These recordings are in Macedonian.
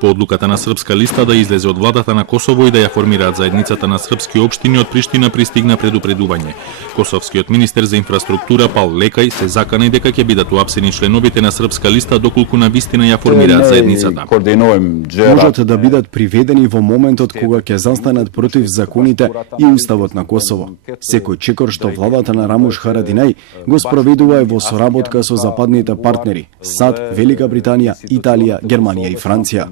По одлуката на Српска листа да излезе од владата на Косово и да ја формираат заедницата на српски општини, од Приштина пристигна предупредување. Косовскиот министер за инфраструктура Пал Лекај се закана дека ќе бидат уапсени членовите на Српска листа доколку на вистина ја формираат заедницата. Можат да бидат приведени во моментот кога ќе застанат против законите и уставот на Косово. Секој чекор што владата на Рамуш Харадинај го спроведува е во соработка со западните партнери САД, Велика Британија, Италија, Германија и Франција.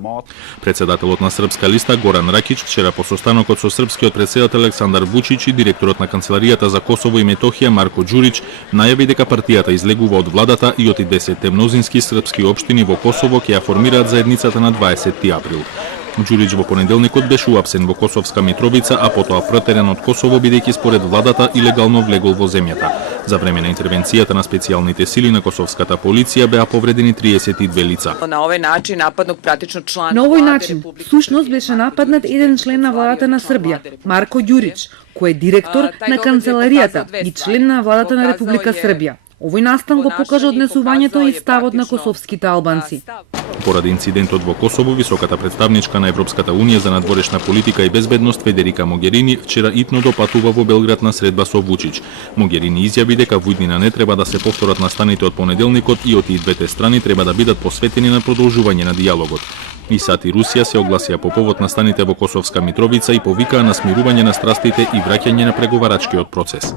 Председателот на Српска листа Горан Ракич вчера по состанокот со српскиот председател Александар Вучич и директорот на Канцеларијата за Косово и Метохија Марко Ѓурич најави дека партијата излегува од владата и од 10 мнозински српски општини во Косово ќе ја формираат заедницата на 20 април. Ѓурич во понеделникот беше уапсен во Косовска Митровица, а потоа протерен од Косово бидејќи според владата илегално влегол во земјата. За време на интервенцијата на специјалните сили на косовската полиција беа повредени 32 лица. На овој начин, всушност беше нападнат еден член на владата на Србија, Марко Ѓурич, кој е директор на Канцеларијата и член на владата на Република Србија. Овој настан го покажа однесувањето и ставот на косовските албанци. Поради инцидентот во Косово, високата представничка на Европската унија за надворешна политика и безбедност Федерика Могерини вчера итно допатува во Белград на средба со Вучич. Могерини изјави дека во иднина не треба да се повторат настаните од понеделникот и од и двете страни треба да бидат посветени на продолжување на дијалогот. И САД и Русија се огласија по повод настаните во Косовска Митровица и повикаа на смирување на страстите и враќање на преговарачкиот процес.